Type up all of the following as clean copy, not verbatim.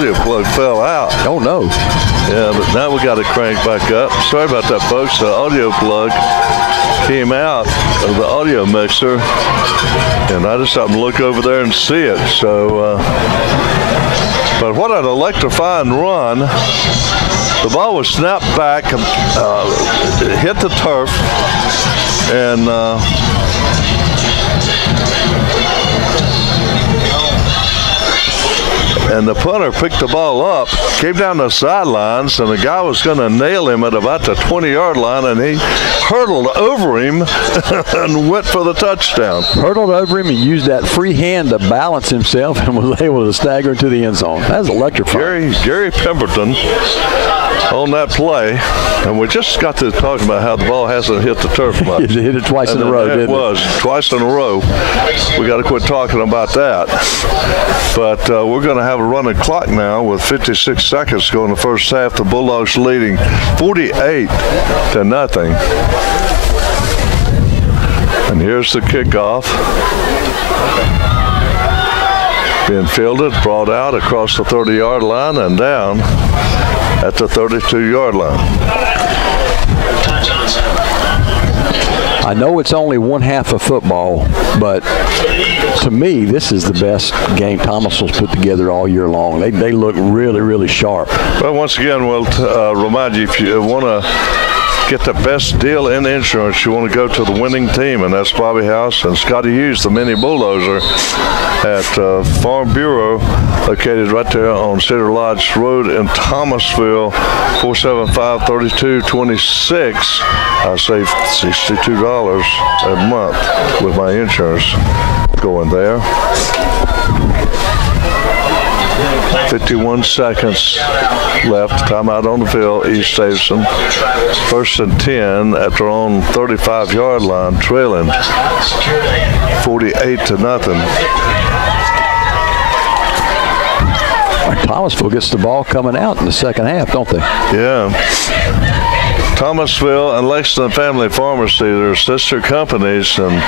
audio plug fell out. Oh, no. Yeah, but now we got to crank back up. Sorry about that, folks. The audio plug came out of the audio mixer, and I just happened to look over there and see it. So, but what an electrifying run. The ball was snapped back, hit the turf, and the punter picked the ball up, came down the sidelines, and the guy was going to nail him at about the 20-yard line, and he hurdled over him and went for the touchdown. Hurdled over him and used that free hand to balance himself and was able to stagger into the end zone. That was electrifying. Gary Pemberton on that play, and we just got to talking about how the ball hasn't hit the turf much. It hit it twice in a row, didn't it? It was, twice in a row. We got to quit talking about that. But we're going to have a running clock now with 56 seconds to go in the first half. The Bulldogs leading 48-0. And here's the kickoff. Being fielded, brought out across the 30-yard line and down at the 32-yard line. I know it's only one half of football, but to me, this is the best game Thomasville's put together all year long. They look really, really sharp. Well, once again, we'll remind you, if you want to get the best deal in insurance, you want to go to the winning team, and that's Bobby House and Scotty Hughes, the mini bulldozer, at Farm Bureau, located right there on Cedar Lodge Road in Thomasville, 475-3226. I saved $62 a month with my insurance going there. 51 seconds left. Timeout on the field. East Davidson. 1st and 10 at their own 35-yard line, trailing 48-0. Thomasville gets the ball coming out in the second half, don't they? Yeah. Thomasville and Lexington Family Pharmacy, they're sister companies, and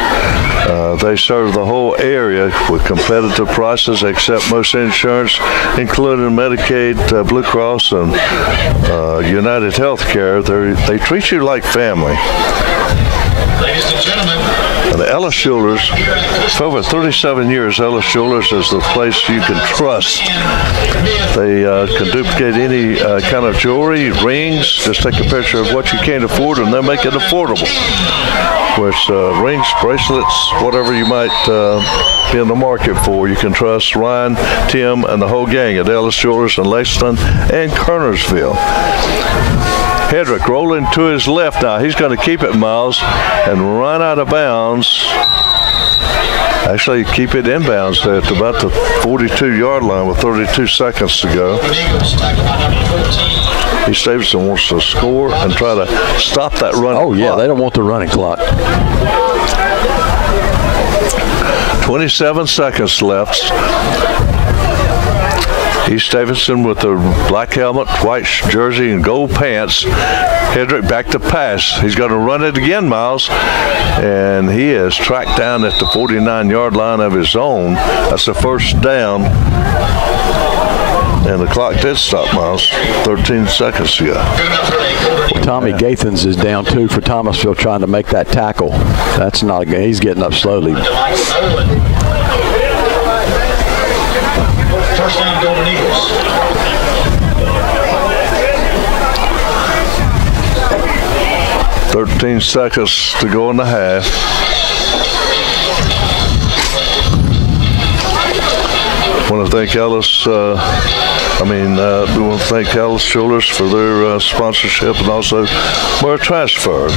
they serve the whole area with competitive prices, except most insurance, including Medicaid, Blue Cross, and United Healthcare. They treat you like family. Ladies and gentlemen, The Ellis Jewelers, for over 37 years, Ellis Jewelers is the place you can trust. They can duplicate any kind of jewelry, rings. Just take a picture of what you can't afford and then make it affordable. With rings, bracelets, whatever you might be in the market for, you can trust Ryan, Tim, and the whole gang at Ellis Jewelers in Lexington and Kernersville. Hedrick rolling to his left now. He's going to keep it, Miles, and run out of bounds. Actually, keep it inbounds there at about the 42-yard line with 32 seconds to go. East Davidson wants to score and try to stop that running clock. Oh, yeah, they don't want the running clock. 27 seconds left. East Davidson with the black helmet, white jersey, and gold pants. Hedrick back to pass. He's going to run it again, Miles. And he is tracked down at the 49-yard line of his own. That's the first down. And the clock did stop, Miles, 13 seconds ago. Well, Tommy Gathens is down too for Thomasville trying to make that tackle. That's not a game. He's getting up slowly. First down, Golden Eagles. "13 seconds to go in the half. I want to thank Ellis. We want to thank Ellis Jewelers for their sponsorship, and also Murrah Transfer.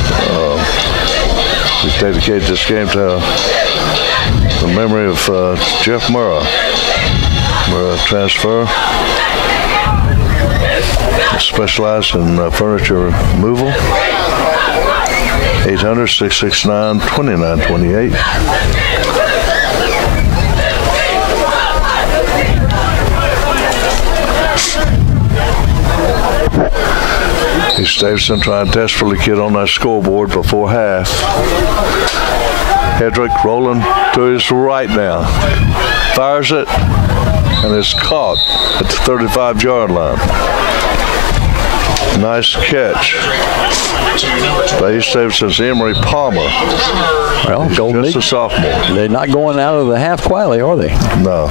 We dedicate this game to the memory of Jeff Murrah. Murrah Transfer specialized in furniture removal. 800-669-2928. East Davidson trying desperately to get on that scoreboard before half. Hedrick rolling to his right now. Fires it. and it's caught at the 35-yard line. Nice catch by East Davidson's Emery Palmer. Well, just a sophomore. They're not going out of the half quietly, are they? No.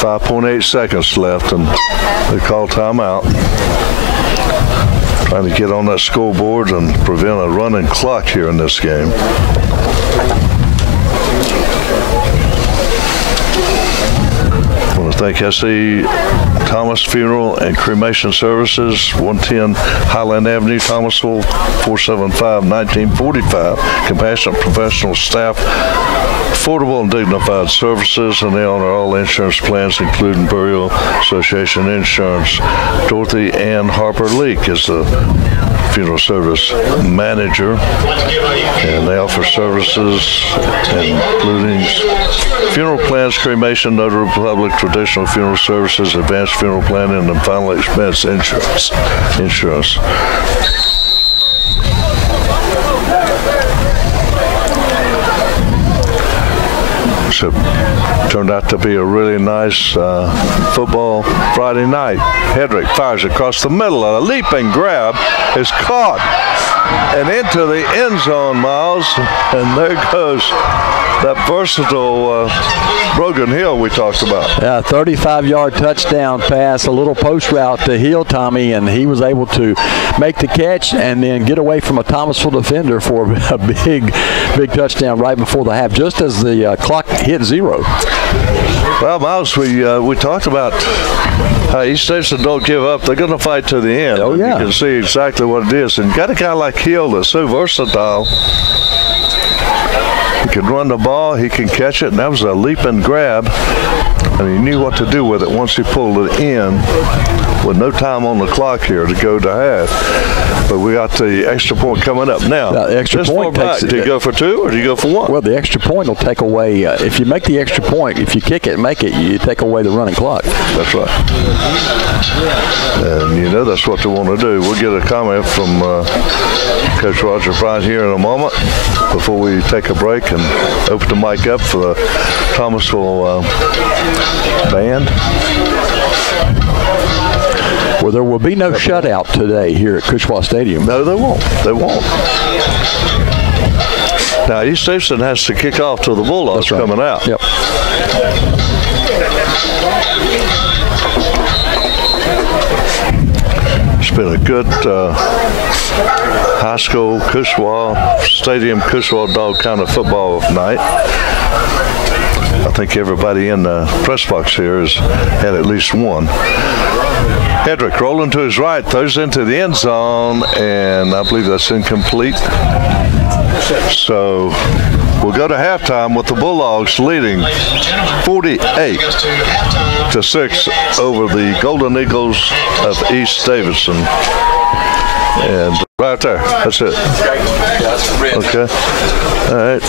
5.8 seconds left, and they call timeout. Trying to get on that scoreboard and prevent a running clock here in this game. I want to thank S.E. Thomas Funeral and Cremation Services, 110 Highland Avenue, Thomasville, 475-1945. Compassionate professional staff, affordable and dignified services, and they honor all insurance plans, including Burial Association insurance. Dorothy Ann Harper Leak is the funeral service manager, and they offer services including funeral plans, cremation, notary public, traditional funeral services, advanced funeral planning, and final expense insurance. So turned out to be a really nice football Friday night. Hedrick fires across the middle, and a leaping grab is caught and into the end zone, Miles. And there goes that versatile Brogan Hill we talked about. Yeah, 35-yard touchdown pass, a little post route to Hill, Tommy, and he was able to make the catch and then get away from a Thomasville defender for a big touchdown right before the half, just as the clock hit 0. Well, Miles, we talked about how East Davidson don't give up. They're going to fight to the end. Oh, yeah. You can see exactly what it is. And you got a guy like Hill that's so versatile. He can run the ball, he can catch it, and that was a leaping grab. And he knew what to do with it once he pulled it in with no time on the clock here to go to half. But we got the extra point coming up now. The extra point takes do you go for 2 or do you go for 1? Well, the extra point will take away, if you make the extra point, if you kick it and make it, you take away the running clock. That's right. And you know that's what they want to do. We'll get a comment from Coach Roger Bryant here in a moment before we take a break and open the mic up for the Thomasville band. Well, there will be no shutout today here at Cushwa Stadium. No, they won't. They won't. Now, East Davidson has to kick off till the Bulldogs coming out. Yep. It's been a good high school Cushwa Stadium, Cushwa dog kind of football night. I think everybody in the press box here has had at least one. Hedrick rolling to his right, throws into the end zone, and I believe that's incomplete. So we'll go to halftime with the Bulldogs leading 48-6 over the Golden Eagles of East Davidson. And right there, that's it. Okay. All right.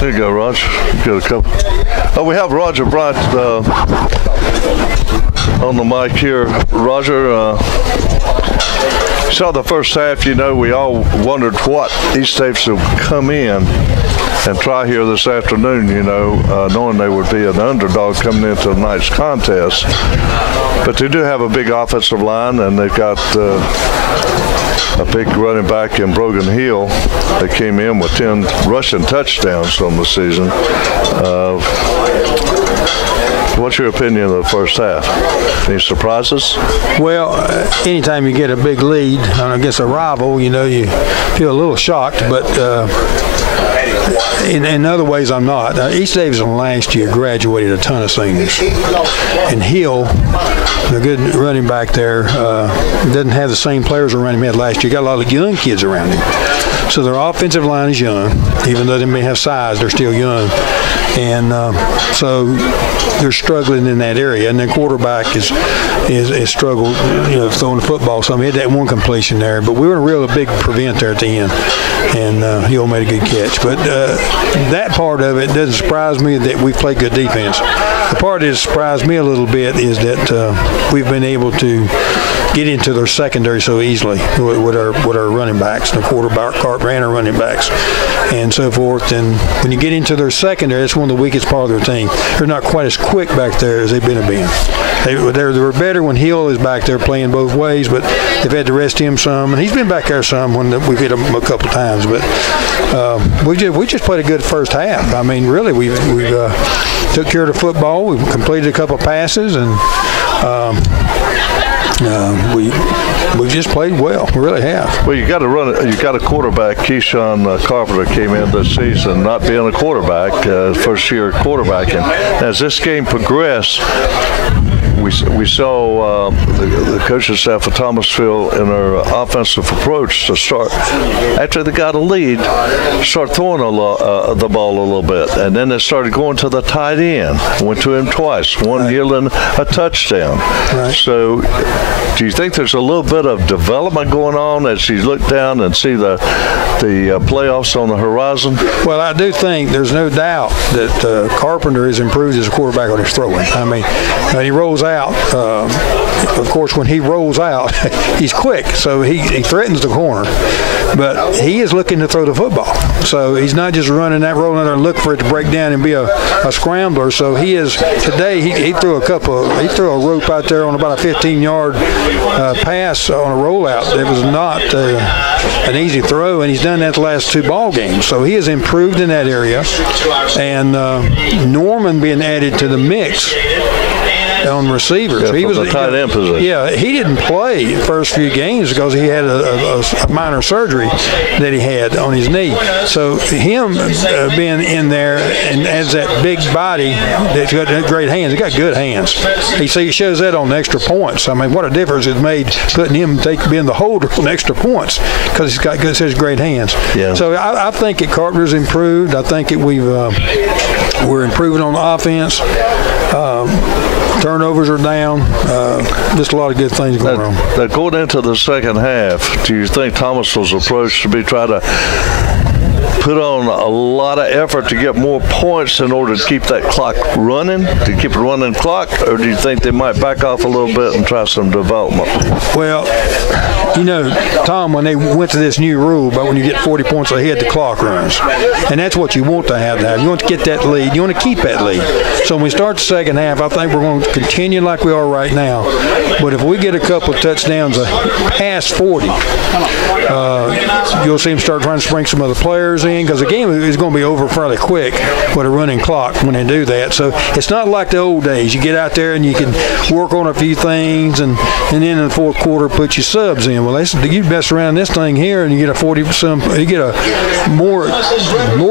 There you go, Roger. You got a couple. Oh, we have Roger Bryant on the mic here. Roger, saw the first half. You know, we all wondered what East Davidson would come in and try here this afternoon, you know, knowing they would be an underdog coming into tonight's contest. But they do have a big offensive line, and they've got a big running back in Brogan Hill. They came in with 10 rushing touchdowns on the season. What's your opinion of the first half? Any surprises? Well, anytime you get a big lead against a rival, you know, you feel a little shocked, but in other ways I'm not. East Davidson last year graduated a ton of seniors. And Hill, the good running back there, doesn't have the same players around him he had last year. Got a lot of young kids around him. So their offensive line is young. Even though they may have size, they're still young. And so they're struggling in that area. And their quarterback is struggled, you know, throwing the football. So he had that one completion there. But we were in a real big prevent there at the end. And Hill made a good catch. But that part of it doesn't surprise me that we played good defense. The part that surprised me a little bit is that we've been able to get into their secondary so easily with our running backs, the quarterback, and our running backs, and so forth. And when you get into their secondary, that's one of the weakest part of their team. They're not quite as quick back there as they've been. They were better when Hill is back there playing both ways, but they've had to rest him some, and he's been back there some when we've hit him a couple times. But we just played a good first half. I mean, really, we took care of the football. We completed a couple passes, and we just played well. We really have. Well, you got to run it. You got a quarterback. Keyshawn Carpenter came in this season not being a quarterback, first year quarterback, and as this game progressed, we saw the coaching staff of Thomasville in their offensive approach to start, after they got a lead, start throwing the ball a little bit. And then they started going to the tight end. Went to him twice, one yielding a touchdown. Right. So do you think there's a little bit of development going on as you look down and see the playoffs on the horizon? Well, I do think there's no doubt that Carpenter has improved as a quarterback on his throwing. I mean, when he rolls out, of course, when he rolls out, he's quick, so he threatens the corner. But he is looking to throw the football. So he's not just rolling there and look for it to break down and be a scrambler. So he is, today, he threw a rope out there on about a 15-yard pass on a rollout. It was not an easy throw, and he's done that the last two ball games. So he has improved in that area. And Norman being added to the mix on receivers. Yeah, he was the tight end position. Yeah, he didn't play the first few games because he had a minor surgery that he had on his knee. So him being in there and has that big body that's got great hands. He got good hands. He shows that on extra points. I mean, what a difference it made putting him being the holder on extra points because he's got such great hands. Yeah. So I think that Carpenter's improved. I think that we're improving on the offense. Turnovers are down. Just a lot of good things going on. Now, going into the second half, do you think Thomasville's approach should be try to put on a lot of effort to get more points in order to keep that clock running, to keep a running clock, or do you think they might back off a little bit and try some development? Well, you know, Tom, when they went to this new rule, but when you get 40 points ahead, the clock runs. And that's what you want to have. You want to get that lead. You want to keep that lead. So when we start the second half, I think we're going to continue like we are right now. But if we get a couple of touchdowns past 40, you'll see them start trying to spring some other players in, because the game is going to be over fairly quick with a running clock when they do that. So it's not like the old days. You get out there and you can work on a few things, and then in the fourth quarter put your subs in. Well, you mess around this thing here and you get a more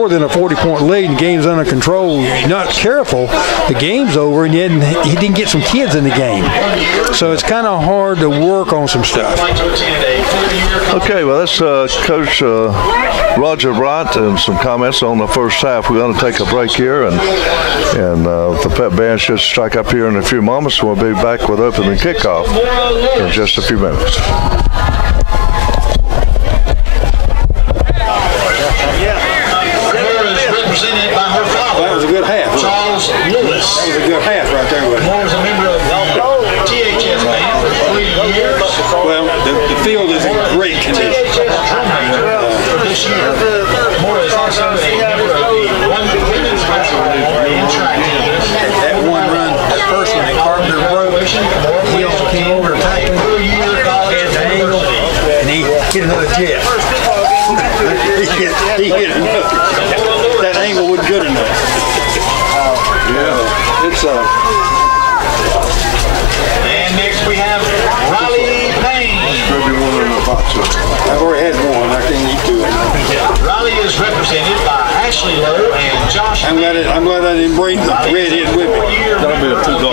than a 40-point lead and the game's under control. You're not careful, the game's over, and he didn't get some kids in the game. So it's kind of hard to work on some stuff. Okay, well, that's Coach Roger Wright and some comments on the first half. We're going to take a break here, and the Pep Band should strike up here in a few moments. We'll be back with opening kickoff in just a few minutes. That was a good half. Charles Lewis. That was a good half right there. Moore was a member of the THS band for 3 years. Well, the field is in great condition. This year, Moore is also a member of the women's basketball and track team. That one run, that first one, Carpenter broke. Hill came over attacking, had the angle, and he hit another jet. he hit another jet. That angle wasn't good enough. Yeah, it's And next we have Riley Payne. I've already had one. I can't eat two. Riley is represented by Ashley Lowe and Josh. I'm glad I didn't bring the redhead with me. That'll be a $2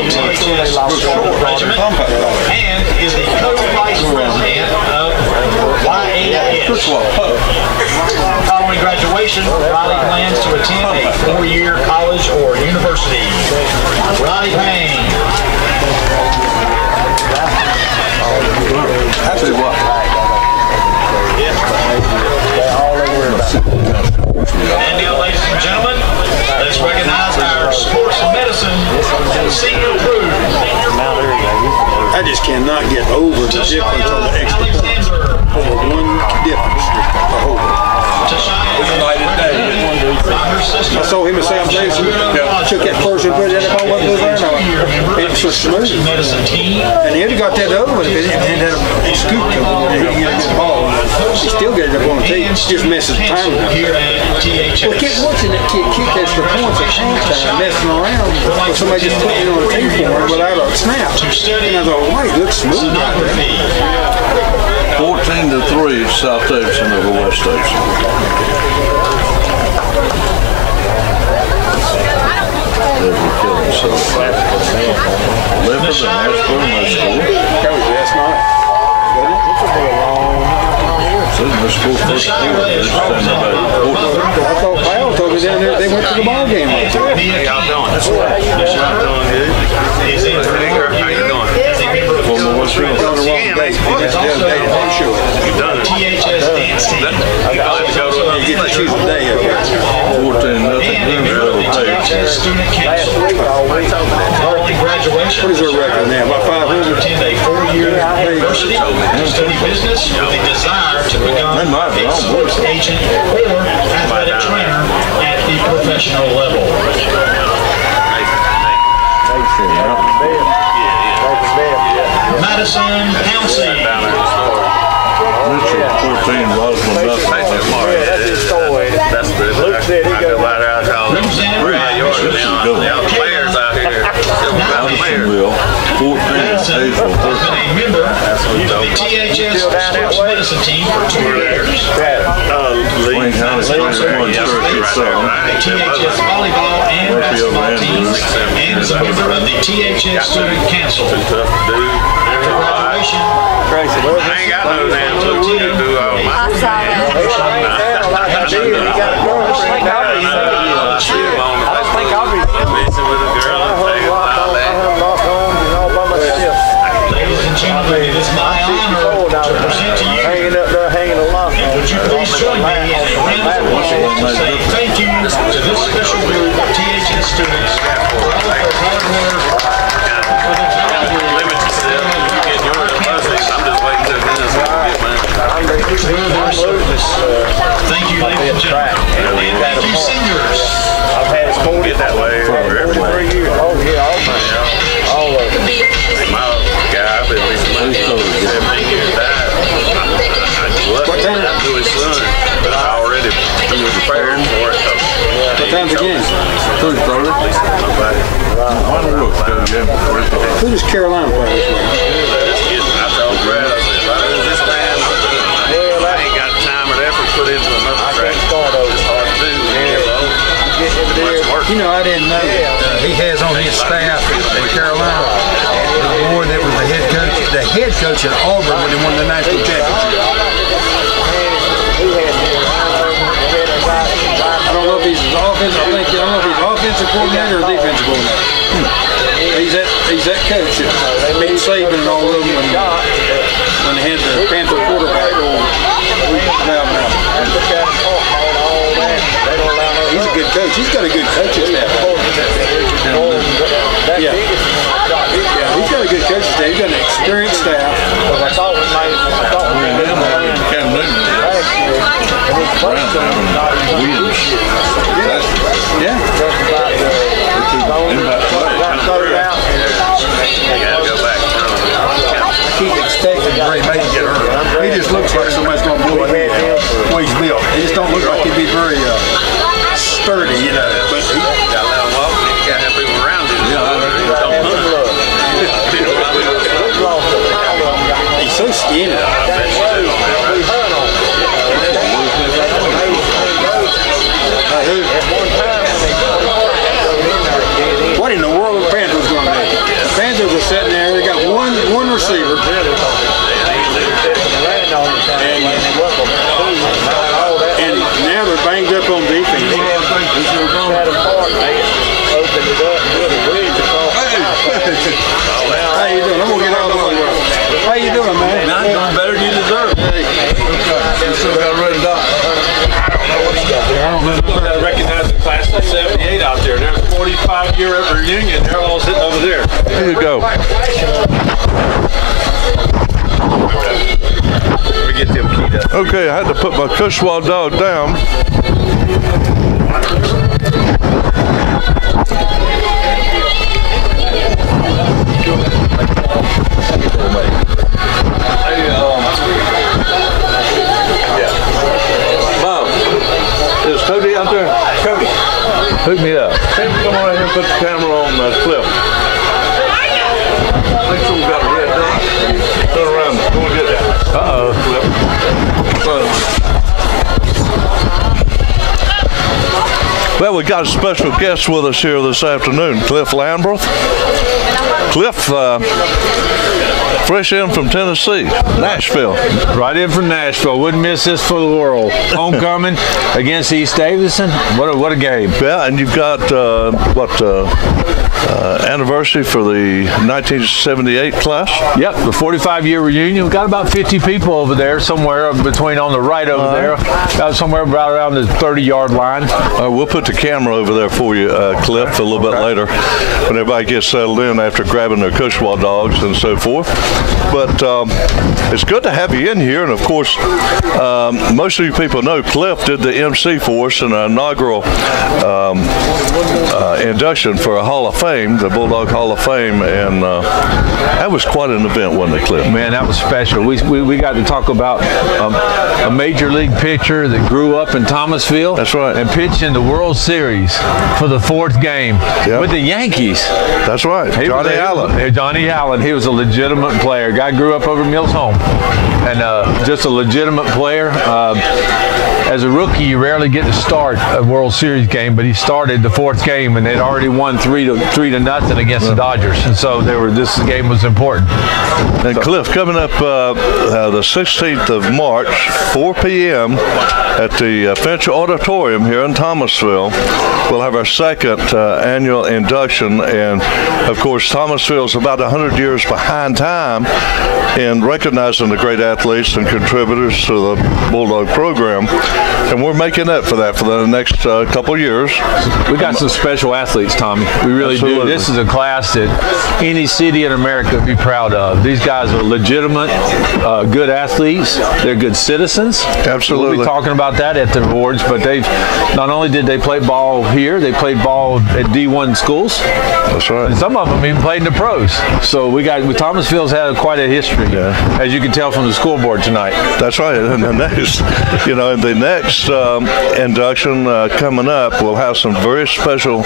regiment, and is the co-vice president of YAS. Following graduation, Riley plans to attend a 4-year college or university. Riley Payne. I'll tell you what. And now, ladies and gentlemen, let's recognize our sports medicine senior crew. I just cannot get over the difference on the extra points. Over one difference. United Day. I saw him at Sam Davidson. Took that first and put it in the ball, wasn't there, and it was so smooth. And he had got that other one, and had a scoop to him. He didn't get the ball. He still got it up on the tee. Just messes the time up. Well, keep watching that kid kick us the points at halftime, messing around. Well, somebody just put it on the tee for him without a snap. And I thought, wow, it looks smooth right there. 14-3, South Davidson over West Davidson. So, Lippert and Ashburn, no score. That was last night. No score first quarter. I thought Powell told me down there they went to the ball game. Hey, how y'all doing? That's right. Y'all doing good? He's in for the girl. How you doing? What's wrong? On the wrong day. You done it. THS dance team. You got to go to another You get to choose a day up here. 14-0. THS Student Council. Graduation. What is their record now? About 500? Attend a 4-year university, study business with a desire to become a sports agent or athletic trainer at the professional level. Madison Pouncey. Mitchell 14, Roswell nothing. That's the Luke said he goes right out how the players out here. Madisonville 14, Hazel 13. A member of the THS sports medicine team for 2 years. Wayne County 21, Cherokee South. THS volleyball and basketball teams, and is a member of the THS Student Council. After graduation, I ain't got no damn clue what to do all my. I saw that. ladies and gentlemen, it is my honor to present to you. Would you please join me in a round of applause to say thank you to this special group of THS students for all of their hard work, for the their service. Thank you, ladies and gentlemen. And thank you, seniors. I've had it sported that way for everywhere. Oh yeah, all of it. My guy, I've been with him 17 years died. What time? I knew his son, but I already was prepared for it. What time's the game? 3:30. Who does Carolina play this week? I told Brad, I said, if I lose this man, I ain't got time or effort put into another track. It's hard to do when you get old. Much work. You know, I didn't know that he has on his staff in Carolina the boy that was the head coach at Auburn when they won the national championship. I don't know if he's offensive. I don't know if he's offensive coordinator or defensive coordinator. He's that coach. They made Saban and all of them when they had the Panther quarterback. He's a good coach. He's got a good coaching staff. Yeah, he's got a good coaching staff. He's got an experienced staff. Cam Newton. Williams. Yeah. I keep expecting Gray May to get hurt. He just looks like somebody's going to blow it in. The way he's built. He just don't look like he'd be very sturdy, you know. But he Got to let him walk, and you got to have people around him. he's so skinny. What in the world are the Panthers going to do? The Panthers are sitting there. They got one receiver. And now they're banged up on defense. How you doing? I'm gonna get all the way. How you doing, man? I'm doing better than you deserve. You still got a red dot. I don't know. I recognize the class of 78 out there. There's a 45-year reunion. They're all sitting over there. Here you go. Let me get them keyed up. Okay, I had to put my Cushwa dog down. Is Cody out there? Cody, hook me up. Come on out here and put the camera on Cliff. Make sure we got a red dot. Turn around. Go and get that. Uh-oh. Well, we got a special guest with us here this afternoon, Cliff Lamberth. Cliff, fresh in from Tennessee, Nashville. Right in from Nashville. Wouldn't miss this for the world. Homecoming against East Davidson. What a game. Yeah, and you've got anniversary for the 1978 class. Yep, the 45-year reunion. We've got about 50 people over there, somewhere between on the right over there, somewhere about around the 30-yard line. We'll put the camera over there for you, Cliff, a little bit later when everybody gets settled in after grabbing their Cushwa dogs and so forth. But it's good to have you in here, and of course, most of you people know Cliff did the MC for us in our inaugural induction for a Hall of Fame, the Bulldog Hall of Fame, and that was quite an event, wasn't it, Cliff? Man, that was special. We got to talk about a major league pitcher that grew up in Thomasville. That's right. And pitched in the World Series for the 4th game with the Yankees. That's right. Johnny Allen. Johnny Allen. He was a legitimate player. Guy grew up over Mills Home, and just a legitimate player. As a rookie, you rarely get to start a World Series game, but he started the 4th game, and they'd already won 3-0 against the Dodgers, and so this game was important. And Cliff, coming up the 16th of March, 4 p.m. at the Finch Auditorium here in Thomasville, we'll have our second annual induction, and of course, Thomasville's about 100 years behind time in recognizing the great athletes and contributors to the Bulldog program, and we're making up for that for the next couple of years. We got some special athletes, Tommy. We really Absolutely. do. This is a class that any city in America would be proud of. These guys are legitimate, good athletes. They're good citizens. Absolutely. We'll be talking about that at the awards, but not only did they play ball here, they played ball at D1 schools. That's right. And some of them even played in the pros. So Thomasville's had quite a history, as you can tell from the scoreboard tonight. That's right. And the next, in the next induction coming up, we'll have some very special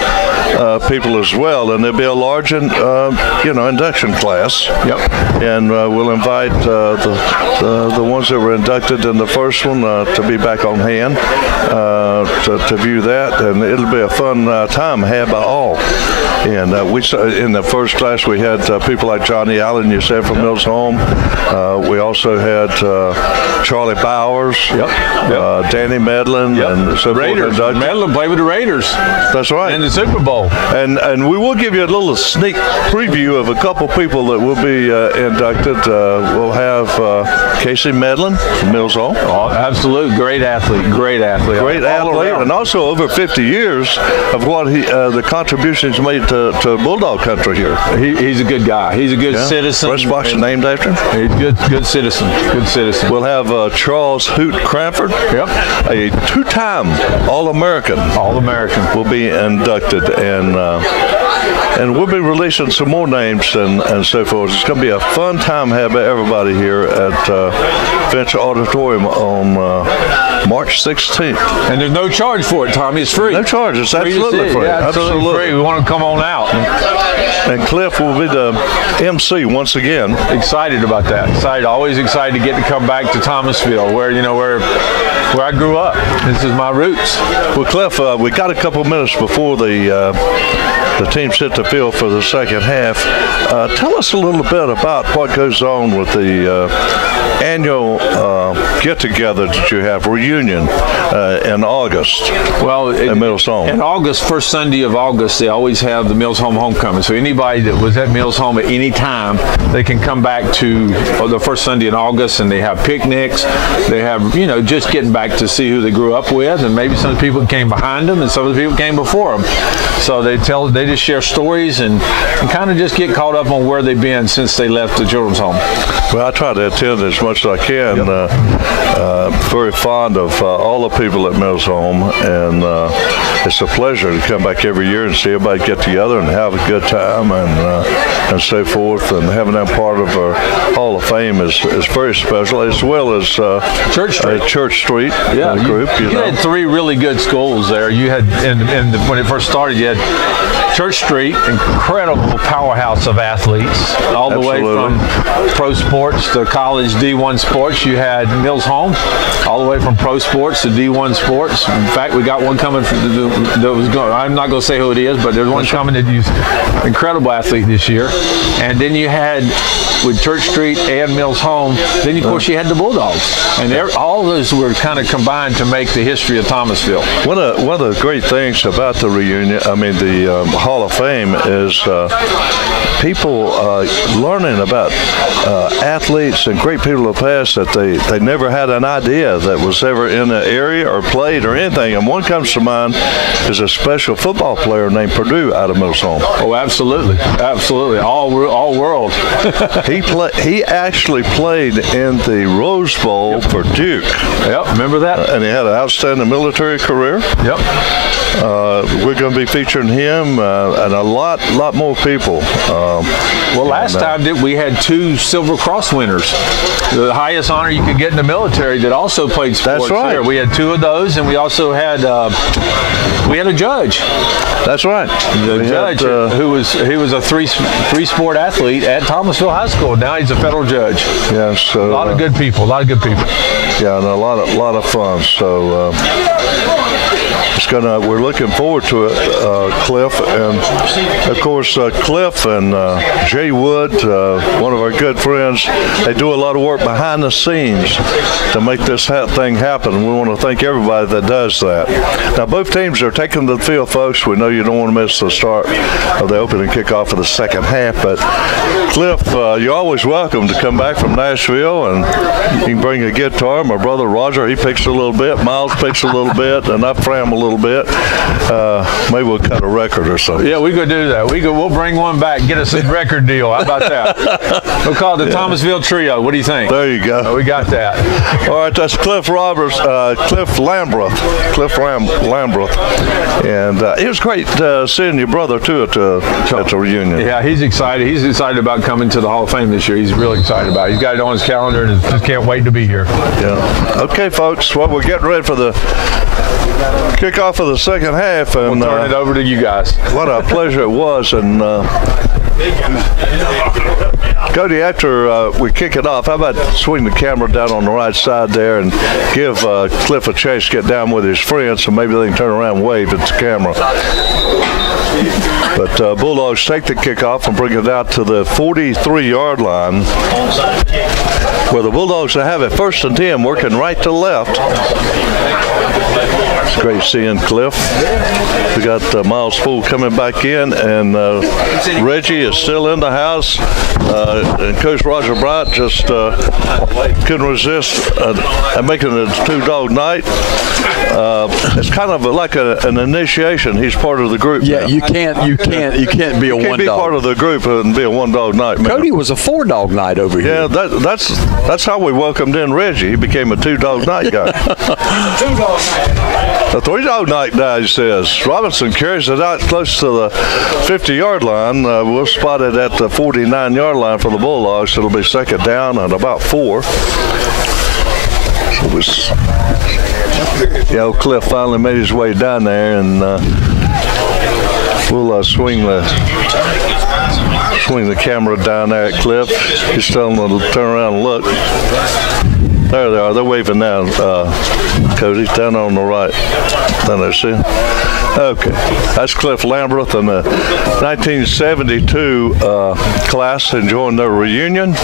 people as well, and there'll be a large, induction class. Yep. And we'll invite the ones that were inducted in the first one to be back on hand to view that, and it'll be a fun time had by all. And in the first class we had people like Johnny Allen, you said, from Mills Home. We also had Charlie Bowers, Danny Medlin, and so Raiders. Medlin played with the Raiders. That's right. In the Super Bowl. And we will give you a little sneak preview of a couple people that will be inducted. We'll have Casey Medlin from Mills Home. Oh, absolute great athlete. Great athlete, and also over 50 years of what the contributions made to Bulldog country here. He's a good guy. He's a good citizen. Press box named after him. He's good citizen. Good citizen. We'll have Charles Hoot Cranford, a two-time All-American. All-American will be inducted, and we'll be releasing some more names and so forth. It's going to be a fun time having everybody here at Finch Auditorium on March 16th. And there's no charge for it, Tommy. It's free. No charge. It's absolutely free. Yeah, absolutely free. We want to come on out. And Cliff will be the MC once again. Excited about that. Always excited to get to come back to Thomasville, where I grew up. This is my roots. Well, Cliff, we got a couple minutes before the teams hit the field for the second half. Tell us a little bit about what goes on with the annual get-together that you have, reunion in August. Well, at Mills Home. In August, first Sunday of August, they always have the Mills Home homecoming. So anybody that was at Mills Home at any time, they can come back to the first Sunday in August, and they have picnics. They have, just getting back to see who they grew up with, and maybe some of the people came behind them, and some of the people came before them. So they to share stories and kind of just get caught up on where they've been since they left the children's home. Well, I try to attend as much as I can. Very fond of all the people at Mills Home, and it's a pleasure to come back every year and see everybody get together and have a good time and so forth. And having that part of our Hall of Fame is very special, as well as Church Street. Church Street group. You had 3 really good schools there. You had when it first started, you had Church Street, incredible powerhouse of athletes, all the way from pro sports to college D1 sports. You had Mills Home, all the way from pro sports to D1 sports. In fact, we got one coming that was going. I'm not going to say who it is, but there's one coming that used incredible athlete this year. And then you had with Church Street and Mills Home. Then of course you had the Bulldogs, and all those were kind of combined to make the history of Thomasville. One of the great things about the reunion, the Hall of Fame, is people learning about athletes and great people of the past that they never had an idea that was ever in the area or played or anything. And one comes to mind is a special football player named Purdue out of Mills Home. Oh, absolutely, all world. He actually played in the Rose Bowl for Duke. Yep, remember that? And he had an outstanding military career. Yep. We're going to be featuring him and a lot more people. Last time we had 2 Silver Cross winners, the highest honor you could get in the military, that also played sports. That's right. Here. We had 2 of those, and we also had a judge. That's right. The judge who was a three-sport athlete at Thomasville High School. Now he's a federal judge. Yeah, so a lot of good people. Yeah, and a lot of fun. So we're looking forward to it, Cliff, and of course Cliff and Jay Wood, one of our good friends. They do a lot of work behind the scenes to make this thing happen. We want to thank everybody that does that. Now both teams are taking to the field, folks. We know you don't want to miss the start of the opening kickoff of the second half, but Cliff, you're always welcome to come back from Nashville, and you can bring a guitar. My brother Roger, he picks a little bit, Miles picks a little bit, and I fram a little bit. Maybe we'll cut a record or something. Yeah, we could do that. We'll bring one back, get us a record deal. How about that? We'll call it the Thomasville Trio. What do you think? There you go. We got that. All right, that's Cliff Lambreth, and it was great seeing your brother too at the reunion. Yeah, he's excited. He's excited about coming to the Hall of Fame this year. He's really excited about it. He's got it on his calendar and just can't wait to be here. Yeah. Okay, folks. Well, we're getting ready for the kickoff of the second half, and we'll turn it over to you guys. What a pleasure it was, and Cody, after we kick it off, how about swing the camera down on the right side there and give Cliff a chance to get down with his friends, so maybe they can turn around and wave at the camera. But Bulldogs take the kickoff and bring it out to the 43-yard line, where the Bulldogs will have it 1st and 10, working right to left. It's great seeing Cliff. We got Miles Spool coming back in, and Reggie is still in the house. And Coach Roger Bryant just couldn't resist and making it a 2-dog night. It's kind of like an initiation. He's part of the group. Yeah, now. you can't be a one-dog. You can't be part of the group and be a 1-dog night. Man. Cody was a 4-dog night over here. Yeah, that's how we welcomed in Reggie. He became a 2-dog night guy. 2-dog night. A 3-dog night guy, he says. Robinson carries it out close to the 50-yard line. We'll spot it at the 49-yard line for the Bulldogs. It'll be second down and about 4. So Cliff finally made his way down there, and we'll swing the camera down there at Cliff. He's telling them to turn around and look. There they are. They're waving now, Cody, down on the right. Down there, see? Okay. That's Cliff Lambreth and the 1972 class enjoying their reunion.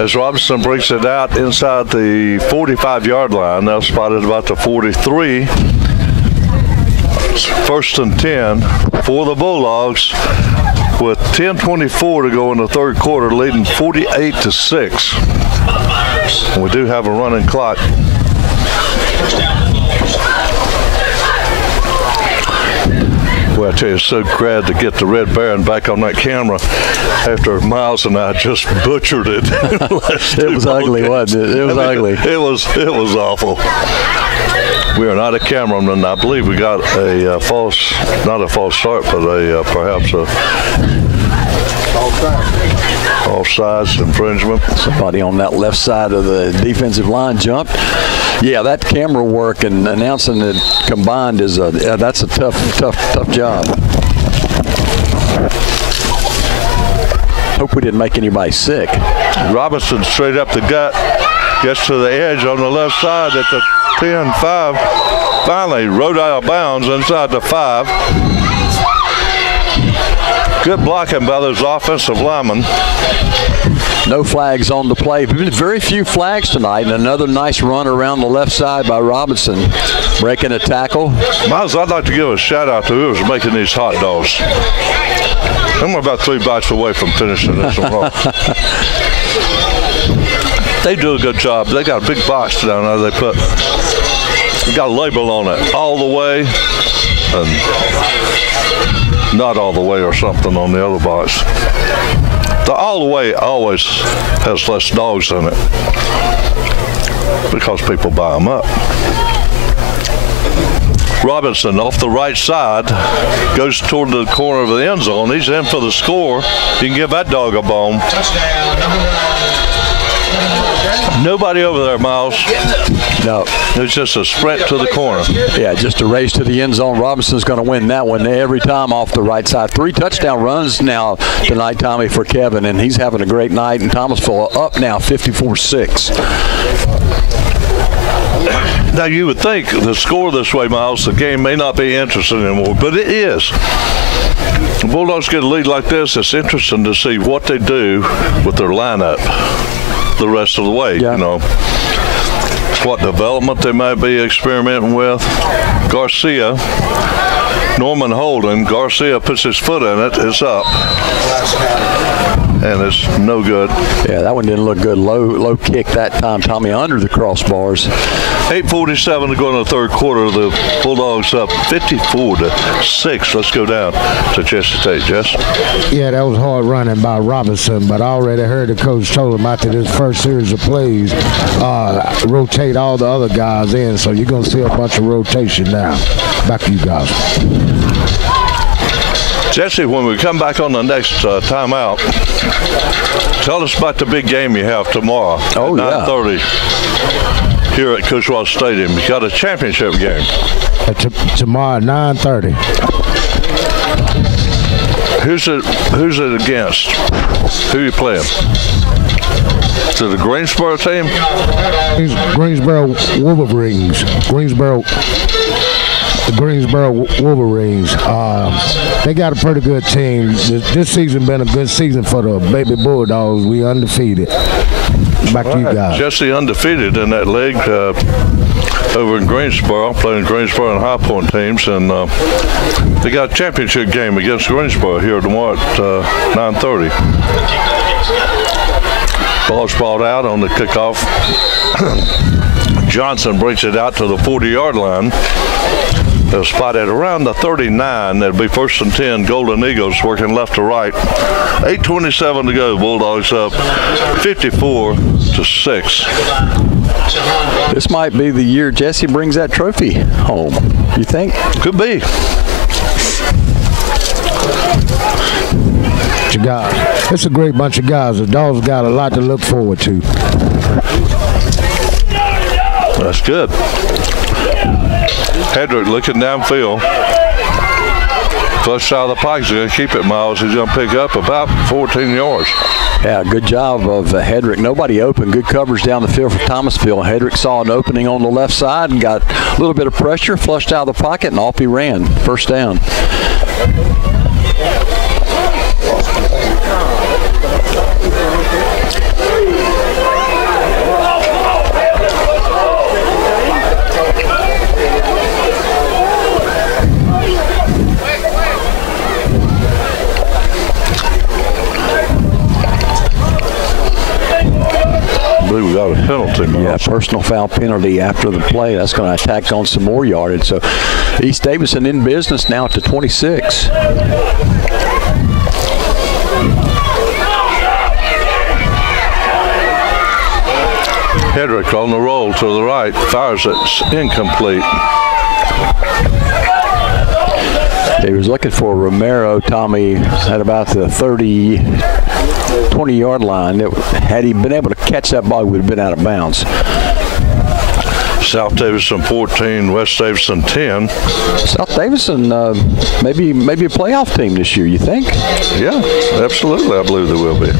As Robinson brings it out inside the 45-yard line, now spotted about the 43. 1st and 10 for the Bulldogs, with 10:24 to go in the third quarter, leading 48-6. And we do have a running clock. Well, I tell you, so glad to get the Red Baron back on that camera after Miles and I just butchered it. It was ugly, wasn't it? It was ugly. It was awful. We are not a cameraman. I believe we got a not a false start, but perhaps a offsides infringement. Somebody on that left side of the defensive line jumped. Yeah, that camera work and announcing it combined is that's a tough job. Hope we didn't make anybody sick. Robinson straight up the gut, gets to the edge on the left side at the 10-5. Finally rode out of bounds inside the 5. Good blocking by those offensive linemen. No flags on the play. Very few flags tonight, and another nice run around the left side by Robinson, breaking a tackle. Miles, I'd like to give a shout out to whoever's making these hot dogs. I'm about 3 bites away from finishing this one off. They do a good job. They got a big box down there. They got a label on it, all the way, and not all the way or something on the other box. The all the way always has less dogs in it because people buy them up. Robinson off the right side goes toward the corner of the end zone. He's in for the score. You can give that dog a bone. Touchdown, number 9. Nobody over there, Miles. No. It's just a sprint to the corner. Yeah, just a race to the end zone. Robinson's going to win that one every time off the right side. 3 touchdown runs now tonight, Tommy, for Kevin, and he's having a great night. And Thomasville up now 54-6. Now, you would think the score this way, Miles, the game may not be interesting anymore, but it is. The Bulldogs get a lead like this, it's interesting to see what they do with their lineup the rest of the way, yeah. You know. What development they might be experimenting with. Garcia, Norman Holden, Garcia puts his foot in it, it's up. And it's no good. Yeah, that one didn't look good. Low kick that time, Tommy, under the crossbars. 8:47 to go in the third quarter. The Bulldogs up 54-6. Let's go down to Jesse Tate. Jess? Yeah, that was hard running by Robinson, but I already heard the coach told him after this first series of plays, rotate all the other guys in, so you're going to see a bunch of rotation now. Back to you guys. Jesse, when we come back on the next timeout, tell us about the big game you have tomorrow at 9:30 here at Cushwa Stadium. You got a championship game. Tomorrow at 9:30. Who's it against? Who are you playing? To the Greensboro team? Greensboro Wolverines. The Greensboro Wolverines. They got a pretty good team. This season been a good season for the Baby Bulldogs. We undefeated. Back to you guys. Jesse undefeated in that league over in Greensboro, playing Greensboro and High Point teams, and they got a championship game against Greensboro here tomorrow at 9:30. Ball's brought out on the kickoff. Johnson brings it out to the 40-yard line. They'll spot it around the 39. That'll be 1st and 10. Golden Eagles working left to right. 8:27 to go. Bulldogs up 54-6. This might be the year Jesse brings that trophy home. You think? Could be. It's a great bunch of guys. The Dogs got a lot to look forward to. That's good. Hedrick looking downfield. Flush out of the pocket. He's going to keep it, Miles. He's going to pick up about 14 yards. Yeah, good job of Hedrick. Nobody open. Good coverage down the field for Thomasville. Hedrick saw an opening on the left side and got a little bit of pressure, flushed out of the pocket, and off he ran. First down. believe we got a penalty. Yeah, personal foul penalty after the play. That's going to attack on some more yardage. So East Davidson in business now to 26. Hedrick on the roll to the right, fires it, incomplete. He was looking for Romero. Tommy at about the 20-yard line. Had he been able to catch that ball, he would have been out of bounds. South Davidson 14, West Davidson 10. South Davidson maybe a playoff team this year, you think? Yeah, absolutely. I believe they will be.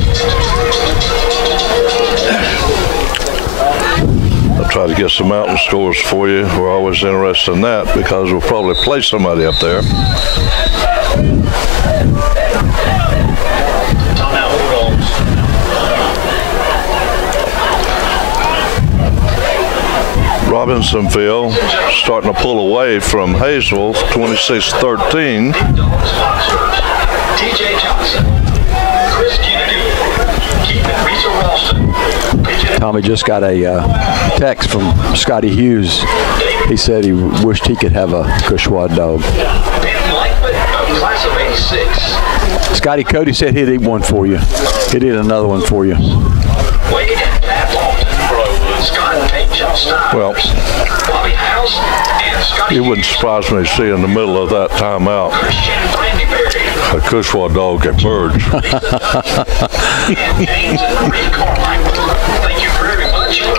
I'll try to get some mountain scores for you. We're always interested in that because we'll probably play somebody up there. Robinsonville starting to pull away from Hayesville, 26-13. TJ Johnson, Chris Kennedy, Keith and Risa Ralston. Tommy just got a text from Scotty Hughes. He said he wished he could have a Cushwa dog. Class of 86. Scotty Cody said he'd eat one for you. He'd eat another one for you. Well, it wouldn't surprise me to see in the middle of that timeout a Cushwa dog get merged. Thank you very much for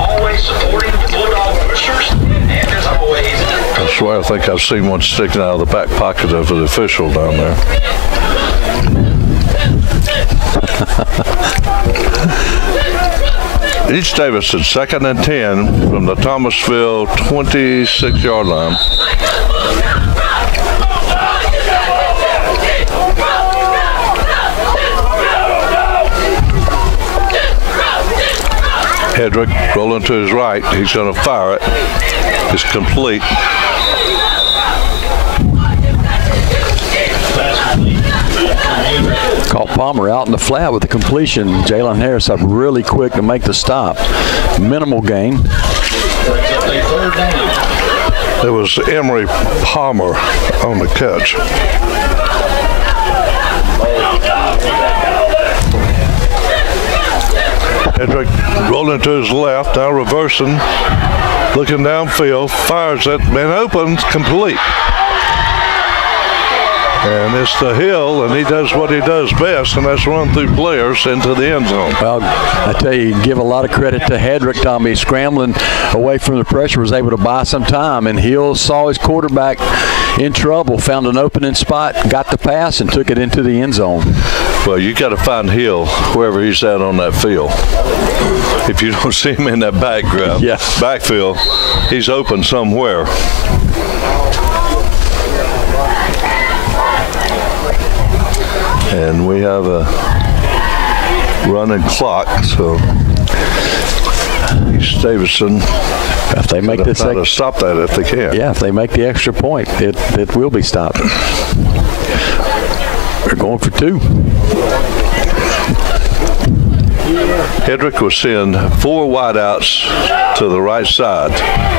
always supporting the Bulldog Pushers. And as always, I swear I think I've seen one sticking out of the back pocket of an official down there. East Davidson, 2nd and 10 from the Thomasville 26-yard line. Hedrick rolling to his right. He's going to fire it. It's complete. Caught Palmer out in the flat with the completion. Jalen Harris up really quick to make the stop. Minimal gain. It was Emery Palmer on the catch. Hedrick rolling to his left, now reversing, looking downfield, fires it, man open, complete. And it's the hill, and he does what he does best, and that's run through players into the end zone. Well, I tell you, give a lot of credit to Hedrick, Tommy. Scrambling away from the pressure, was able to buy some time, and Hill saw his quarterback in trouble, found an opening spot, got the pass, and took it into the end zone. Well, you got to find Hill wherever he's at on that field. If you don't see him in that backfield, he's open somewhere. And we have a running clock, so East Davidson, if they make this, try to stop that if they can. Yeah, if they make the extra point, it will be stopped. They're going for 2. Hedrick will send 4 wideouts to the right side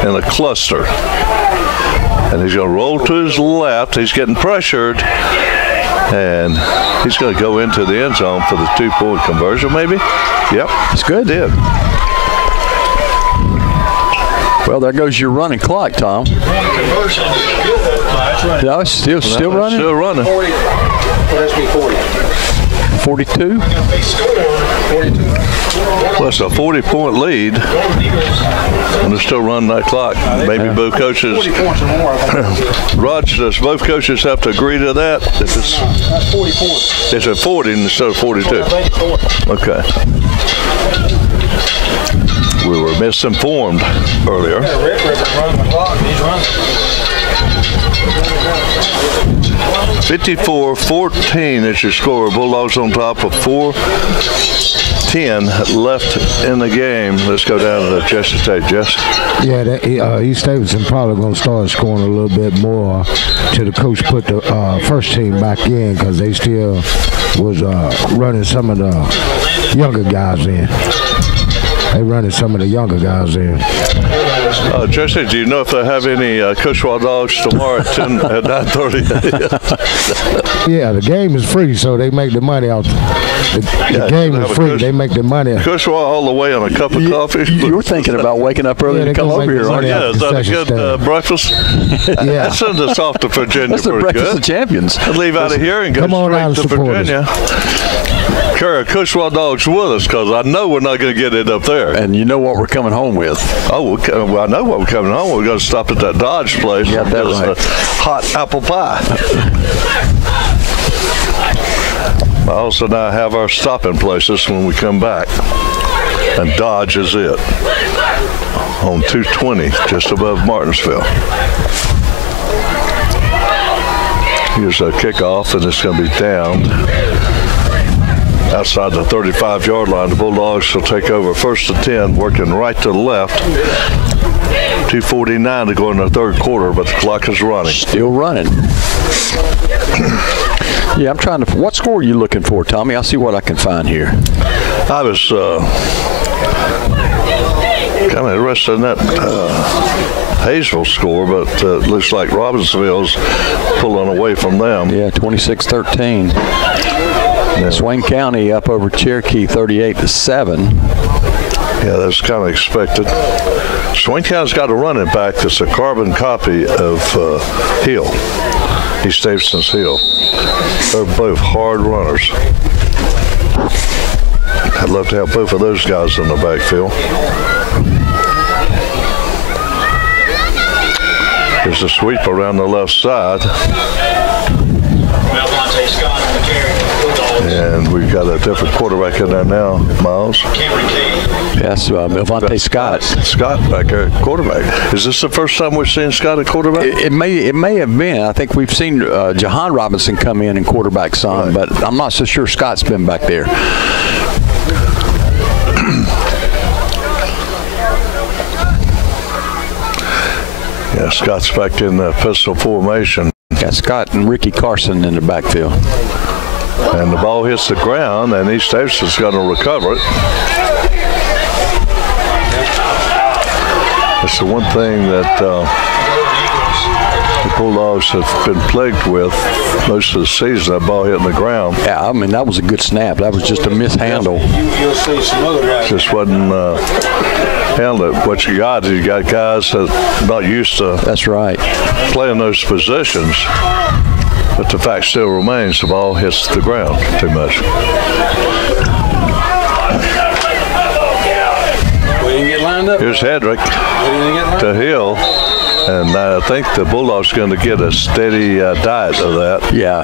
in a cluster, and he's going to roll to his left. He's getting pressured. And he's going to go into the end zone for the 2-point conversion, maybe? Yep. It's good. Did. Well, there goes your running clock, Tom. No, it's still running? Still running. 42? 42. Well, it's a 40-point lead. And they're still running that clock. Maybe both coaches. 40 points or more, I think. Raj, does both coaches have to agree to that? If it's, That's 40 points. it's at 40 instead of 42. Okay. We were misinformed earlier. Rick running the clock. He's running. 54-14 is your score. Bulldogs on top of 4:10 left in the game. Let's go down to Jesse Tate. Jess? Yeah, East Davidson probably going to start scoring a little bit more till the coach put the first team back in because they still was running some of the younger guys in. they running some of the younger guys in. Jesse, do you know if they have any Cushwa dogs tomorrow at 9:30? Yeah, the game is free, so they make the money out. The game is free. They make the money. Cushwa all the way on a cup of coffee. You're thinking about waking up early to come over here, aren't you? Yeah, is that a good breakfast? Yeah. That sends us off to Virginia. That's the pretty breakfast good. of champions. I'd leave out of here and go straight to Virginia. Carry a Cushwa dogs with us because I know we're not going to get it up there. And you know what we're coming home with. Oh, well, I know what we're coming home. We're going to stop at that Dodge place. You got that right. Hot apple pie. Miles and I have our stopping places when we come back. And Dodge is it. On 220, just above Martinsville. Here's a kickoff, and it's going to be down outside the 35-yard line. The Bulldogs will take over 1st and 10, working right to the left. 2:49 to go in the third quarter, but the clock is running. Still running. Yeah, I'm trying to. What score are you looking for, Tommy? I'll see what I can find here. I was kind of interested in that Hayesville score, but it looks like Robbinsville's pulling away from them. Yeah, 26-13. Yeah. Swain County up over Cherokee 38-7. Yeah, that's kind of expected. Swain County's got a running back that's a carbon copy of Hill, East Davidson's Hill. They're both hard runners. I'd love to have both of those guys in the backfield. There's a sweep around the left side. And we've got a different quarterback in there now, Miles. Yes, Melvante Scott. Scott back there at quarterback. Is this the first time we've seen Scott at quarterback? It may have been. I think we've seen Jahan Robinson come in and quarterback some, right. But I'm not so sure Scott's been back there. Yeah, Scott's back in the pistol formation. Got Scott and Ricky Carson in the backfield. And the ball hits the ground, and East Davidson's going to recover it. That's the one thing that the Bulldogs have been plagued with most of the season, that ball hitting the ground. Yeah, I mean, that was a good snap. That was just a mishandle. You'll see some other guys. Just wasn't handled. What you got is you got guys that are not used to That's right. playing those positions. But the fact still remains, the ball hits the ground too much. Here's Hedrick to Hill, and I think the Bulldogs going to get a steady diet of that. Yeah,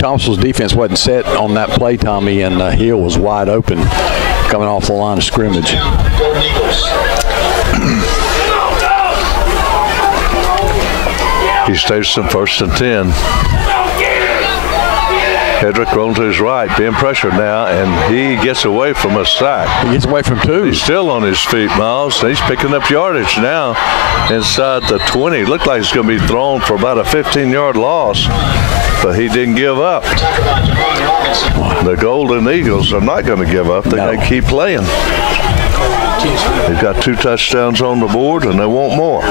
Thomasville's defense wasn't set on that play, Tommy, and Hill was wide open coming off the line of scrimmage. East Davidson 1st and 10. Hedrick rolling to his right, being pressured now, and he gets away from a sack. He gets away from two. He's still on his feet, Miles. He's picking up yardage now inside the 20. Looked like he's going to be thrown for about a 15-yard loss, but he didn't give up. The Golden Eagles are not going to give up. They're going to keep playing. They've got 2 touchdowns on the board, and they want more.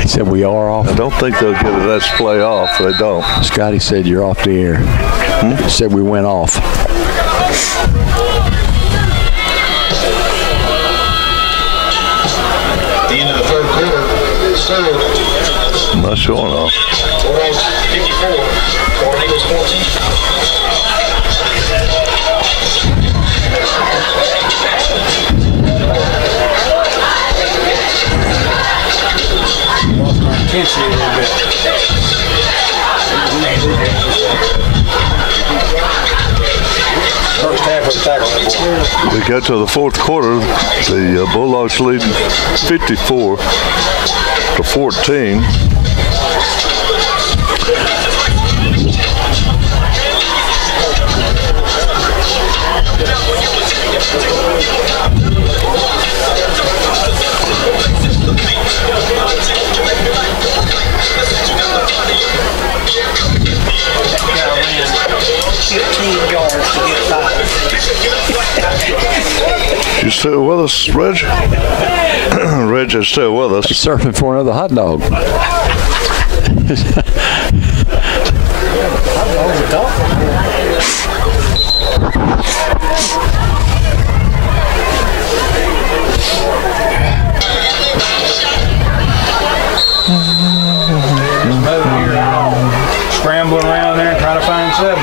He said we are off. I don't think they'll get it. Let's play off. They don't. Scotty said you're off the air. He said we went off. At the end of the third quarter, I'm not showing off. 54, Golden Eagles 14. Intensity a little bit. First half of the tackle. We go to the fourth quarter. The Bulldogs lead 54-14. You still with us, Reg? Reg is still with us. He's surfing for another hot dog. Scrambling around there and trying to find 7.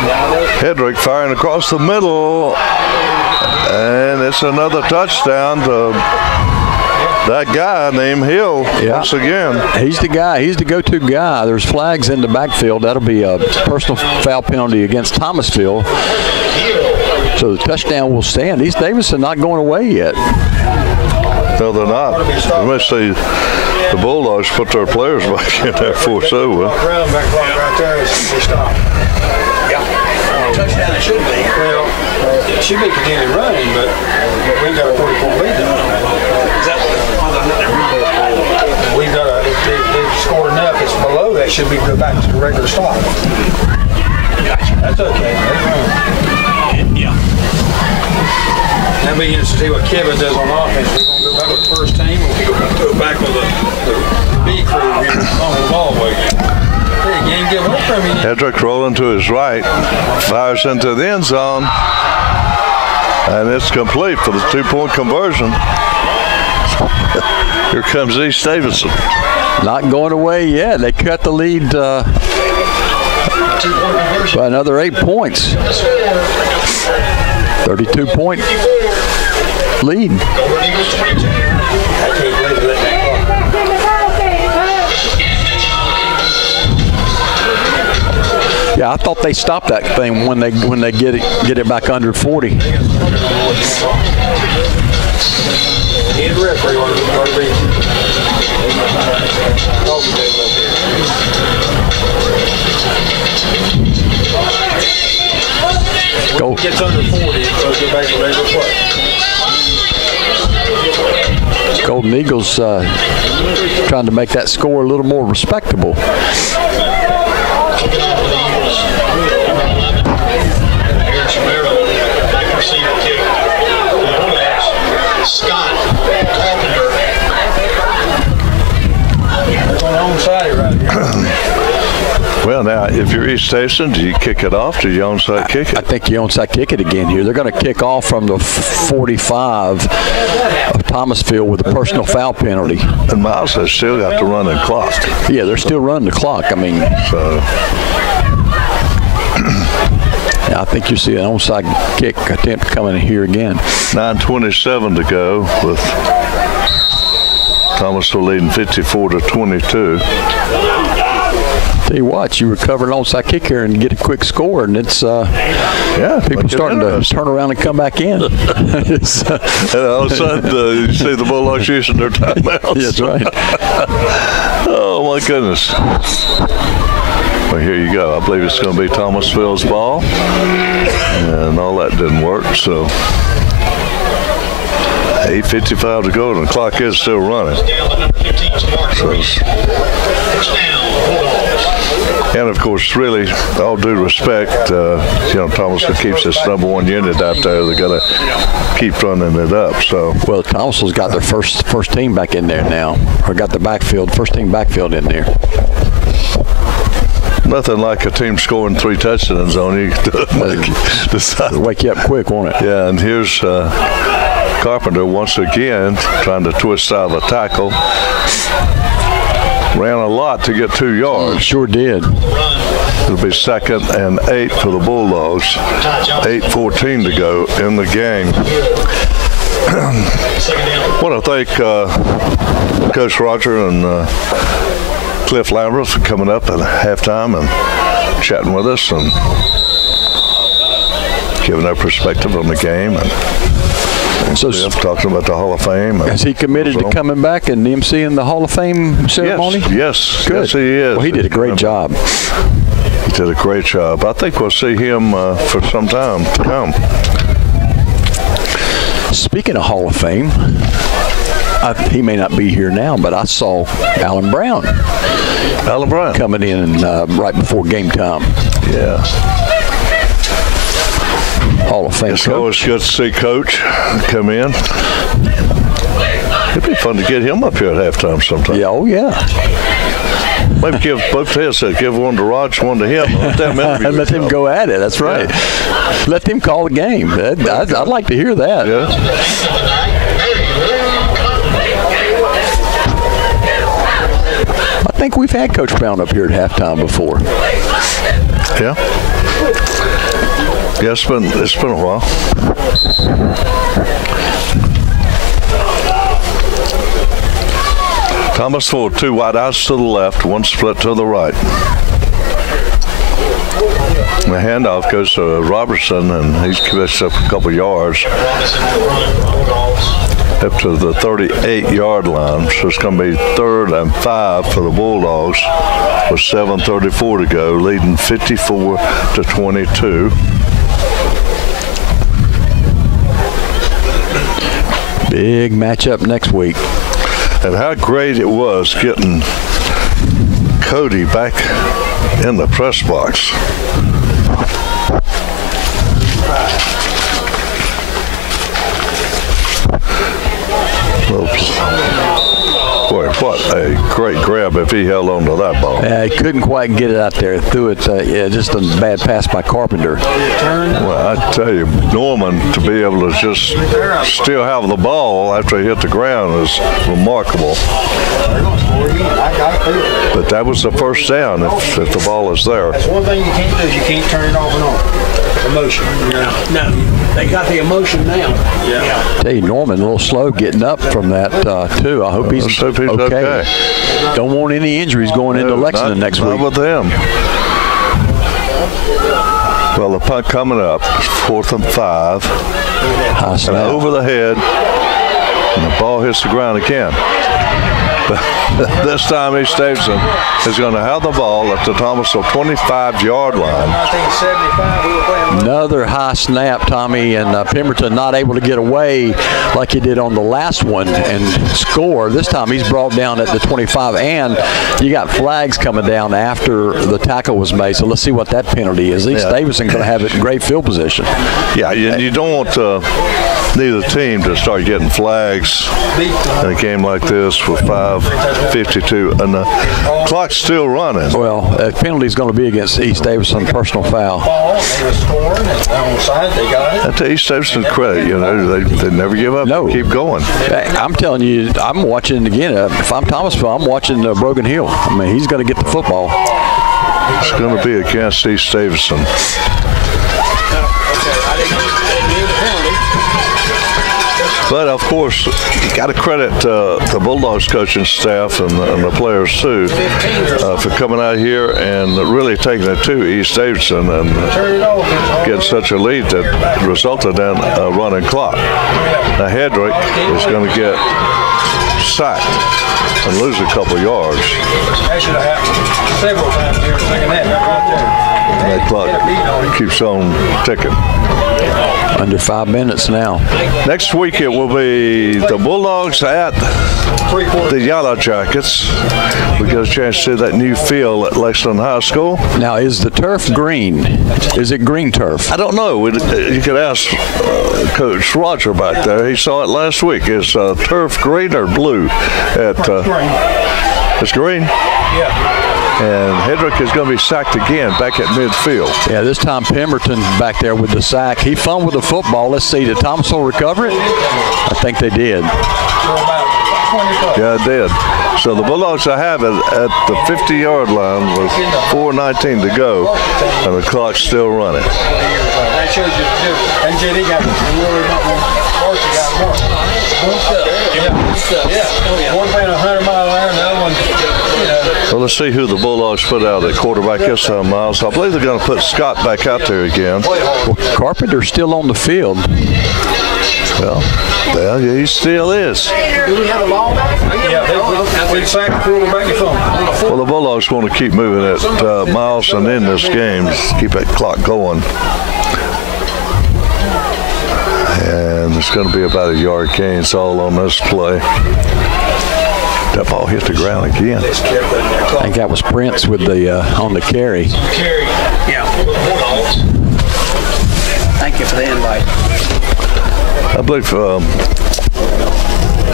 Hedrick firing across the middle, and it's another touchdown to that guy named Hill once again. He's the guy. He's the go-to guy. There's flags in the backfield. That'll be a personal foul penalty against Thomasville. So the touchdown will stand. East Davidson not going away yet. No, they're not. You must see the Bulldogs put their players back in there for so well. Round back clock right there is stop. Touchdown it should be. Well, it should be continuing running, but we've got a 44 lead now. We've got a, if they've scored enough, it's below that, should be go back to the regular stop. That's okay. Yeah. That'll be interesting to see what Kevin does on offense. We're going to go back with the first team, or we're going to go back with the B crew on the ball way. Hey, game get away from you. Hedrick rolling to his right, fires into the end zone, and it's complete for the 2-point conversion. Here comes East Davidson. Not going away yet. They cut the lead by another 8 points. 32-point lead. Yeah, I thought they stopped that thing when they get it back under 40. Gets under 40, so go back to regular play. Golden Eagles trying to make that score a little more respectable. Scott. They're on the onside right here. Well, now, if you're East Davidson, do you kick it off? Do you onside kick it? I think you onside kick it again here. They're going to kick off from the 45 of Thomasville with a personal foul penalty. And Miles has still got to run the clock. Yeah, they're still running the clock. I mean, So, I think you see an onside kick attempt coming here again. 9:27 to go with Thomasville leading 54-22. Tell you what, you recover an onside kick here and get a quick score, and it's people starting to turn around and come back in. And all of a sudden, you see the Bulldogs using their timeouts. That's right. Oh, my goodness. Well, here you go. I believe it's going to be Thomasville's ball. And all that didn't work, so 8:55 to go, and the clock is still running. And, of course, really, all due respect, Thomasville keeps its number one unit out there. They've got to keep running it up. So, well, Thomasville's got their first team back in there now, or got the first team backfield in there. Nothing like a team scoring 3 touchdowns on you to wake you up quick, won't it? Yeah, and here's Carpenter once again trying to twist out of the tackle. Ran a lot to get 2 yards. Sure did. It'll be 2nd and 8 for the Bulldogs. 8:14 to go in the game. I want to thank Coach Roger and Cliff Lambert for coming up at halftime and chatting with us and giving their perspective on the game. And so talking about the Hall of Fame. Is he committed to coming back and emceeing the Hall of Fame ceremony? Yes. Good. Yes, he is. Well, he did a great job. He did a great job. I think we'll see him for some time to come. Speaking of Hall of Fame, he may not be here now, but I saw Alan Brown coming in right before game time. Yeah. Hall of Fame It's coach. always good to see Coach come in. It'd be fun to get him up here at halftime sometime. Yeah, oh yeah. Maybe give both headsets, give one to Raj, one to him. And let them go at it. That's right. Yeah. Let them call the game. I'd like to hear that. Yeah. I think we've had Coach Brown up here at halftime before. Yeah. Yeah, it's been a while. Thomasville, 2 wide outs to the left, 1 split to the right. The handoff goes to Robertson, and he's pitched up a couple yards up to the 38-yard line. So it's going to be 3rd and 5 for the Bulldogs with 7:34 to go, leading 54-22. Big matchup next week. And how great it was getting Cody back in the press box. Boy, what a great grab if he held on to that ball. He couldn't quite get it out there. Threw it, just a bad pass by Carpenter. Well, I tell you, Norman, to be able to just still have the ball after he hit the ground is remarkable. But that was the first down if the ball is there. That's one thing you can't do. You can't turn it off and on. Emotion. No, they got the emotion now. Yeah. Tell you, Norman, a little slow getting up from that, too. I hope he's okay. Don't want any injuries going into Lexington next week. Not with them. Well, the punt coming up, 4th and 5. High snap. And over the head, and the ball hits the ground again. But this time East Davidson is going to have the ball at the Thomasville 25-yard line. 1975, we were playing. Another high snap, Tommy, and Pemberton not able to get away like he did on the last one and score. This time he's brought down at the 25, and you got flags coming down after the tackle was made. So let's see what that penalty is. East Davidson going to have it in great field position. Yeah, you don't want neither team to start getting flags in a game like this with 5:52 and the clock's still running. Well, a penalty is going to be against East Davidson, personal foul. That's to East Davidson's credit, they never give up. No. Keep going. I'm telling you, I'm watching again. If I'm Thomasville, I'm watching Brogan Hill. I mean, he's going to get the football. It's going to be against East Davidson. But, of course, you got to credit the Bulldogs coaching staff and the players, too, for coming out here and really taking it to East Davidson and getting such a lead that resulted in a running clock. Now, Hedrick is going to get sacked and lose a couple yards. That should have happened several times here in the second half, right there. And that clock keeps on ticking. Under 5 minutes now. Next week it will be the Bulldogs at the Yellow Jackets. We get a chance to see that new field at Lexington High School. Now, is the turf green? Is it green turf? I don't know. You could ask Coach Roger back there. He saw it last week. Is turf green or blue? It's green. Yeah. And Hedrick is going to be sacked again back at midfield. Yeah, this time Pemberton back there with the sack. He fumbled the football. Let's see, did Thomasville recover it? I think they did. Yeah, it did. So the Bulldogs will have it at the 50-yard line with 4:19 to go, and the clock's still running. That shows you too. And JD got one playing 100 mile an hour, and the other one, Well, let's see who the Bulldogs put out at quarterback this time, Miles. I believe they're going to put Scott back out there again. Well, Carpenter's still on the field. Well, yeah, he still is. Do we have a ball back? Yeah, we sacked the quarterback and phone. Well, the Bulldogs want to keep moving it, Miles, and in this game, keep that clock going. And it's going to be about a yard gain. It's all on this play. That ball hit the ground again. I think that was Prince with the on the carry. Yeah. Thank Thank you for the invite. I believe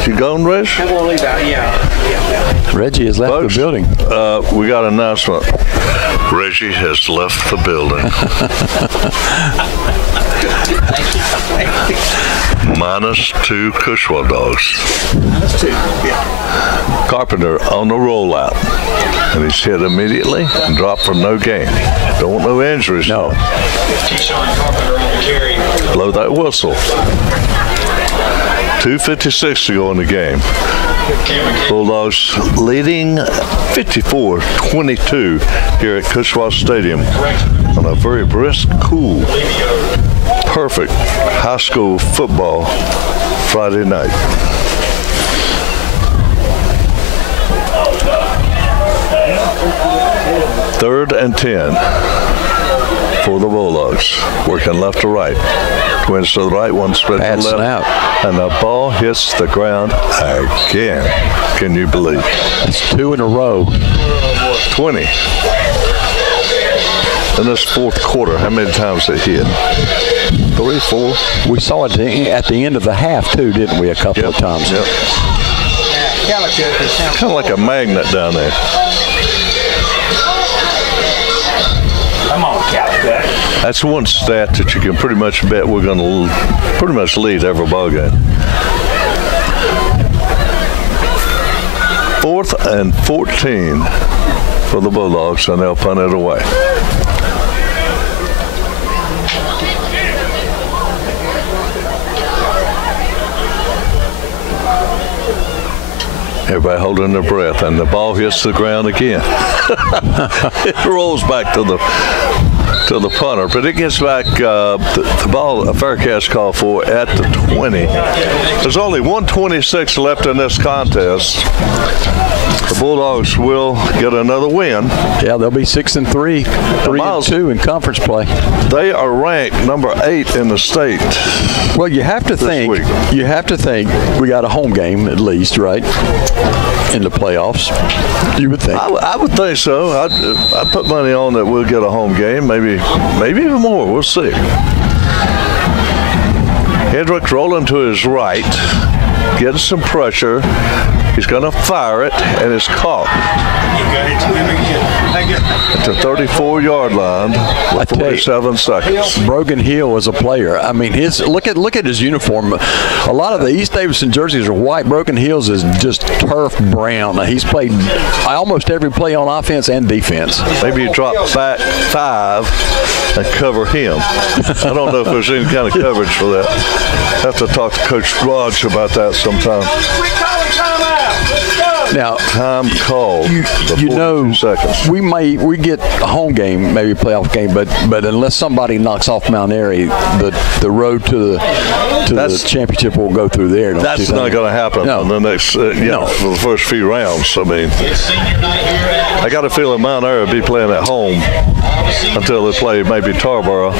you gone, Reg? I'm going to leave out, yeah. Reggie has left Folks, the building. We got an announcement. Reggie has left the building. -2 Cushwa dogs. -2, yeah. Carpenter on the rollout. And he's hit immediately and dropped for no gain. Don't want no injuries. No. Blow that whistle. 2:56 to go in the game. Bulldogs leading 54-22 here at Cushwa Stadium on a very brisk, cool, perfect high school football Friday night. Third and 10 for the Bulldogs. Working left to right. Twins to the right, one spread to the left. And the ball hits the ground again. Can you believe? It's 2 in a row. 20. In this fourth quarter, how many times it hit? 3, 4. We saw it at the end of the half, too, didn't we, a couple of times? Yep. Kind of like a magnet down there. Come on, Calicut. That's one stat that you can pretty much bet we're going to pretty much lead every ball game. 4th and 14 for the Bulldogs, and they'll punt it away. Everybody holding their breath, and the ball hits the ground again. It rolls back to the punter, but it gets back the ball, a fair catch call for at the 20. There's only 1:26 left in this contest. The Bulldogs will get another win. Yeah, they'll be 6-3, 3-2 in conference play. They are ranked number 8 in the state. Well, you have to think we got a home game at least, right? In the playoffs, you would think. I would think so. I'd put money on that we'll get a home game, maybe even more. We'll see. Hedrick rolling to his right, getting some pressure. He's going to fire it, and it's caught. At the 34-yard line with 47 seconds. Brogan Hill is a player. I mean, look at his uniform. A lot of the East Davidson jerseys are white. Brogan Hill's is just turf brown. He's played almost every play on offense and defense. Maybe you drop back 5 and cover him. I don't know if there's any kind of coverage for that. Have to talk to Coach Raj about that sometime. Now, time called. You know, seconds. We get a home game, maybe a playoff game, but unless somebody knocks off Mount Airy, the road to the championship will go through there. That's not going to happen in the next, for the first few rounds. I mean, I got a feeling Mount Airy will be playing at home until they play maybe Tarboro,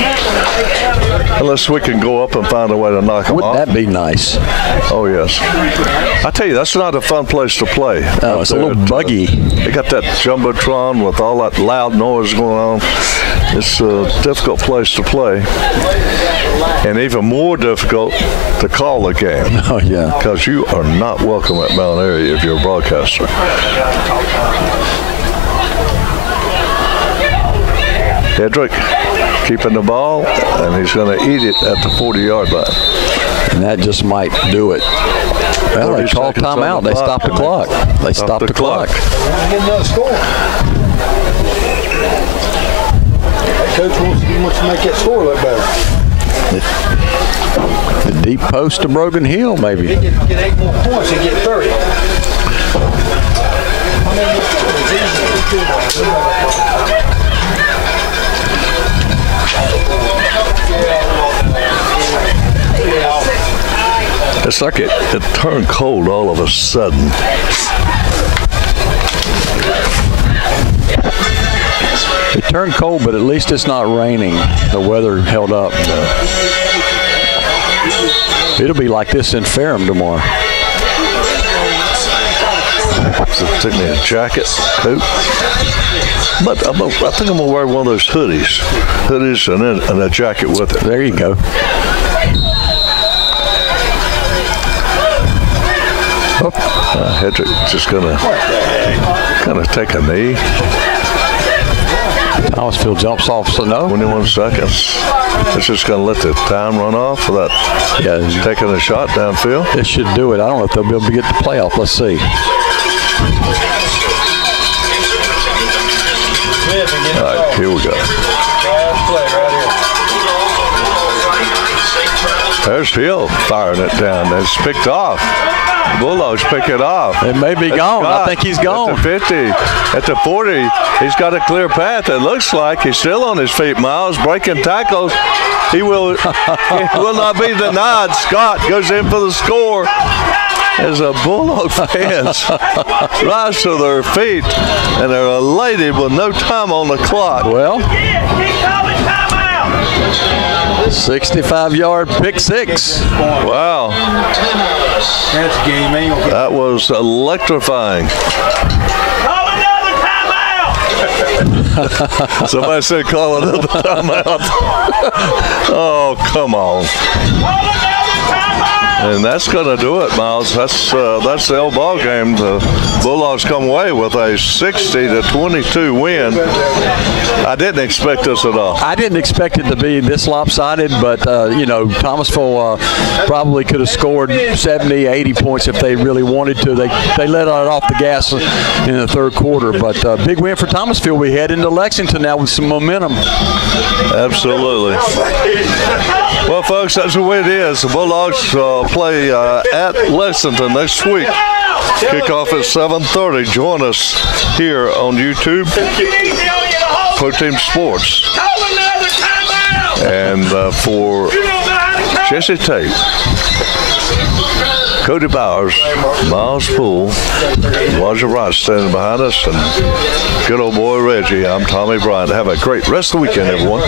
unless we can go up and find a way to knock them off. Wouldn't that be nice? Oh yes. I tell you, that's not a fun place to play. Oh, it's a little buggy. They got that jumbotron with all that loud noise going on. It's a difficult place to play, and even more difficult to call the game. Oh yeah, because you are not welcome at Mount Airy if you're a broadcaster. Hedrick keeping the ball, and he's going to eat it at the 40-yard line. And that just might do it. Well, they called timeout. They stopped the clock. They stopped the clock. Get another score. Coach wants to make that score look better. The deep post to Brogan Hill, maybe. Get 8 more points and get 30. It's like it turned cold all of a sudden. It turned cold, but at least it's not raining. The weather held up. It'll be like this in Ferrum tomorrow. So took me a jacket, coat. But I think I'm gonna wear one of those hoodies and a jacket with it. There you go. Hedrick just gonna kind of take a knee. Thomasville jumps off, so no. 21 seconds. It's just going to let the time run off without taking a shot downfield. It should do it. I don't know if they'll be able to get the playoff. Let's see. All right, here we go. There's Hill firing it down. It's picked off. Bulldogs pick it off. It may be gone. I think he's gone. At the 50, at the 40, he's got a clear path. It looks like he's still on his feet. Miles breaking tackles. He will not be denied. Scott goes in for the score as the Bulldog fans rise to their feet and they're elated with no time on the clock. Well, 65-yard pick six. Wow. That's a game. That was electrifying. Call another timeout. Somebody said call another timeout. Oh, come on. Call another timeout. And that's going to do it, Miles. That's the old ball game. The Bulldogs come away with a 60-22 win. I didn't expect this at all. I didn't expect it to be this lopsided, but, Thomasville probably could have scored 70, 80 points if they really wanted to. They let it off the gas in the third quarter, but big win for Thomasville. We head into Lexington now with some momentum. Absolutely. Well, folks, that's the way it is. The Bulldogs play at Lexington next week. Kickoff at 7:30. Join us here on YouTube, Pro Team Sports. And for Jesse Tate, Cody Bowers, Miles Poole, Roger Wright standing behind us, and good old boy Reggie, I'm Tommy Bryant. Have a great rest of the weekend, everyone.